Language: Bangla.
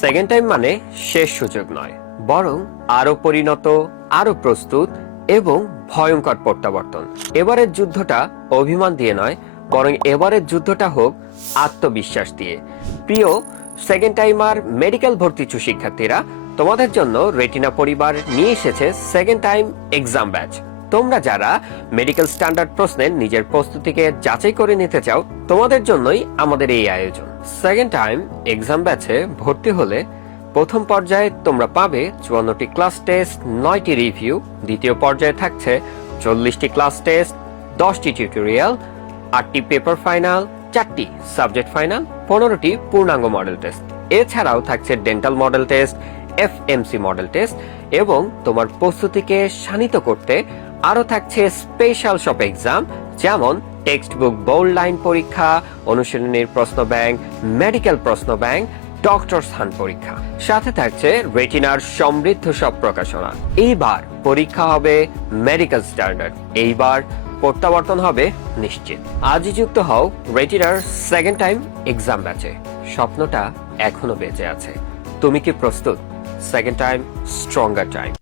সেকেন্ড টাইম মানে শেষ সুযোগ নয়, বরং আরো পরিণত, আরো প্রস্তুত এবং ভয়ঙ্কর প্রত্যাবর্তন। এবারের যুদ্ধটা অভিমান দিয়ে নয়, বরং এবারের যুদ্ধটা হোক আত্মবিশ্বাস দিয়ে। প্রিয় সেকেন্ড টাইমার মেডিকেল ভর্তিচ্ছু শিক্ষার্থীরা, তোমাদের জন্য রেটিনা পরিবার নিয়ে এসেছে সেকেন্ড টাইম এক্সাম ব্যাচ। তোমরা যারা মেডিকেল স্ট্যান্ডার্ড প্রশ্নের নিজের প্রস্তুতিকে যাচাই করে নিতে চাও, তোমাদের জন্যই আমাদের এই আয়োজন। সেকেন্ড টাইম এক্সাম ব্যাচে ভর্তি হলে প্রথম পর্যায়ে তোমরা পাবে 54টি ক্লাস টেস্ট, 9টি রিভিউ। দ্বিতীয় পর্যায়ে থাকছে 40টি ক্লাস টেস্ট, 10টি টিউটোরিয়াল, 8টি পেপার ফাইনাল, 4টি সাবজেক্ট ফাইনাল, 15টি পূর্ণাঙ্গ মডেল টেস্ট। এছাড়াও থাকছে dental model test, FMC model test এবং তোমার প্রস্তুতিকে শানিত করতে আরো থাকছে স্পেশাল সব এক্সাম, যেমন টেক্সট বুক বোল্ড লাইন পরীক্ষা, অনুশীলনীর প্রশ্ন ব্যাংক, মেডিকেল প্রশ্ন ব্যাংক, ডক্টর স্থান পরীক্ষা। সাথে থাকছে রেটিনার সমৃদ্ধ সব প্রকাশনা। এইবার পরীক্ষা হবে মেডিকেল স্ট্যান্ডার্ড, এইবার প্রত্যাবর্তন হবে নিশ্চিত। আজই যুক্ত হও রেটিনার সেকেন্ড টাইম এক্সাম ব্যাচে। স্বপ্নটা এখনো বেঁচে আছে। তুমি কি প্রস্তুত? Second time, stronger time.